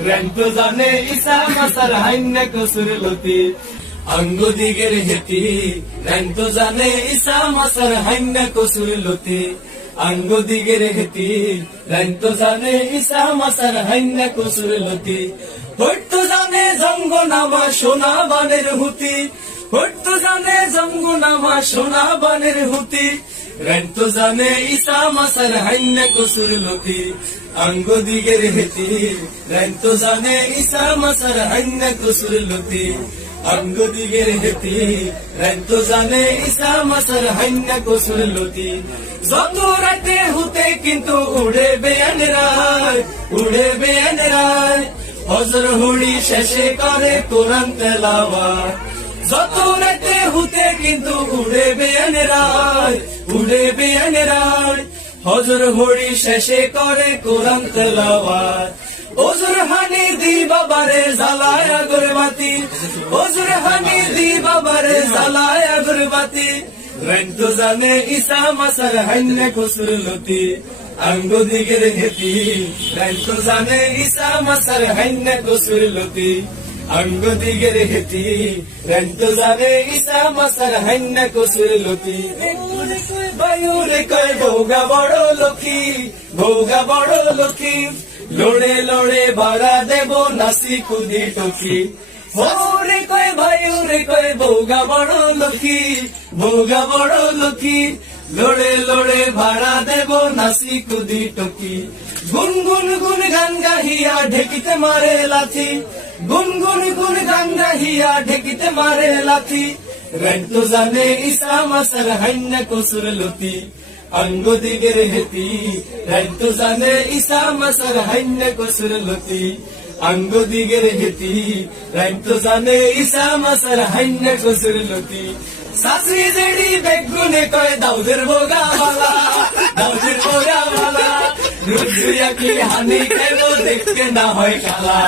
রেন্ত জানে ইসা মাসার হাইন্য কসুর লতি। অঙ্গ দিগের হেতি, রেন্ত জানে ইসা মাসার হাইন্য কসুর লতি। অঙ্গ দিগের হেতি, রেন্ত জানে ইসা মাসার হাইন্য কসুর লতি। হইত জানে জঙ্গ নামা সোনা বানের হুতি। হইত জানে জঙ্গ নামা সোনা বানের হুতি। রেন্ত জানে ইসা মাসার হাইন্য কসুর লতি। অঙ্গ দিগের হেতি রেন্ত জানে ইসা মাসার হাইন্য কসুর লতি। অঙ্গ দিগের হেতি জানে ইসা মাসার হাইন্য কসুর লতি। যত রাতে হুতে কিন্তু উড়ে বেয়ান রায়, উড়ে বেয়ান রায়। হজর হুড়ি শেষে করে কোরআন তেলাওয়া যত রাতে হুতে কিন্তু উড়ে বেয়ান রায়, উড়ে বেয়ান রায়। হজর হুড়ি শেষে করে কোরআন তেলাওয়াত। ওজুর হানি দি বাবারে জ্বালায় আগরবাতি ওজুর হানি দি বাবারে জ্বালায় আগরবাতি রন্ত জানে ইসা মাসার হান্য কসুর লতি। অঙ্গ দিগের হেতি। রন্ত জানে ইসা মাসার হান্য কসুর লতি। অঙ্গ দিগের হেতি। রন্ত জানে ইসা মাসার হান্য কসুর লতি। বায়ুরে কয় বড় লক্ষ্মী, ভোগা বড় লক্ষ্মী, লড়ে লড়ে ভাড়া দেব নাসি কুদি টকি। ভোরে কয় ভাইরে কয় ভোগা বড় লক্ষ্মী, ভোগা বড় লক্ষ্মী, লড়ে লড়ে ভাড়া দেব নাসি কুদি টকি। গুন গুন গুন গাহিয়া ঢেকিতে মারে লাথি। গুন গুন গুন গাহিয়া ঢেকিতে মারে লাথি। রেন্ট জানে ইসা মাসার হান্য কসুর লতি। অঙ্গ দিগের হেতি রেন্ট জানে ইসা মাসার হান্য কসুর লতি অঙ্গ দিগের হেতি রেন্ট জানে ইসা মাসার হান্য কসুর লতি শাশুড়ি জেডি বেগুনে কয় দাউদের বোগা ভালা দাউদের বোগা ভালা রুদ্রিয়া কি হানি খাইব দেখতে না হয় কালা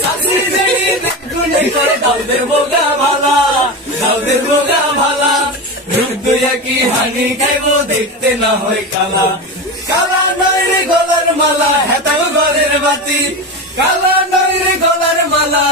শাশুড়ি জেডি বেগুনে কয় দাউদের বোগা ভালা দাউদের বোগা ভালা রুদ্রিয়া কি হানি খাইব? দেখতে না হয় কালা। কালা নয় রে গলার মালা, হেতাও ঘরের বাতি। কালা নয় রে গলার মালা